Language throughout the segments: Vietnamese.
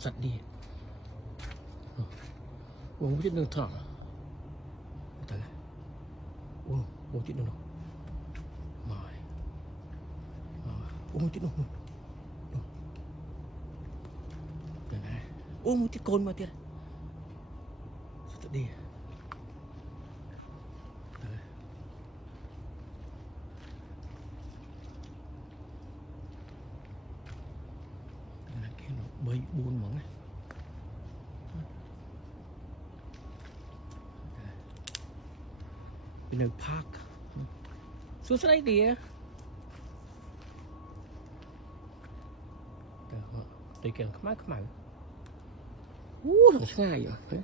giật đi uống chút nước thở uống chút nước mỏi uống chút nước uống một chút cồn mà tiệt giật đi bơi buồn mỏng in a park xuống đây đi tôi kêu khám khám thằng ngay vậy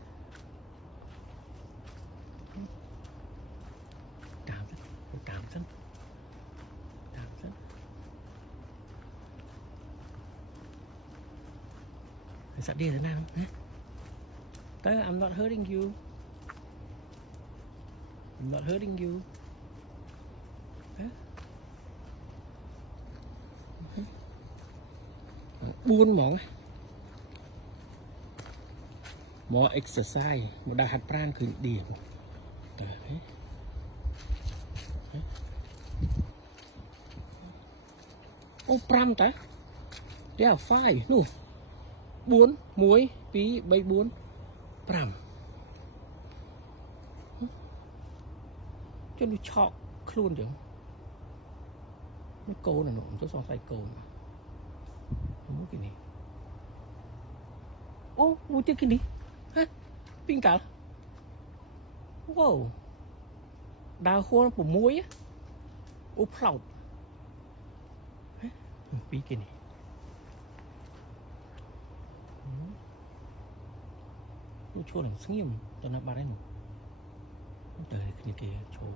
tạm thân sao đi thế nào tới I'm not hurting you. I'm not hurting you. Buôn more exercise một đà hạt pran khởi điểm ô pram ta yeah five no 4 1 2 3 4 5 cho nó chọc luôn chứ nó cô này nó tôi xong tay cô không có cái này ô mua chưa cái này hả pin cả wow đào khô của muối á ô phỏng pin cái này nó chua làm xứng nghiêm cho nó ba đấy một đời cái kia chua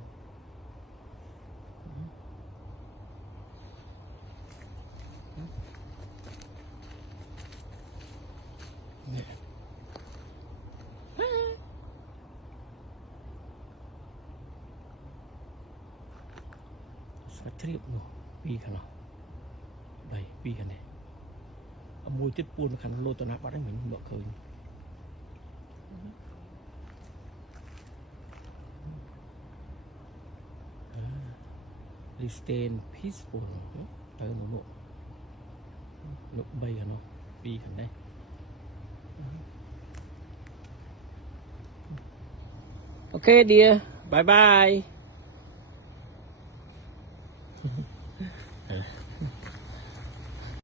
sẽ triệt luôn pi khăn nào đây pi khăn này môi tiết buồn khăn lô tao nạp bắt đấy mình mở khơi Listen peaceful tới nó nụ bay hả nó pi khăn đây ok dear bye bye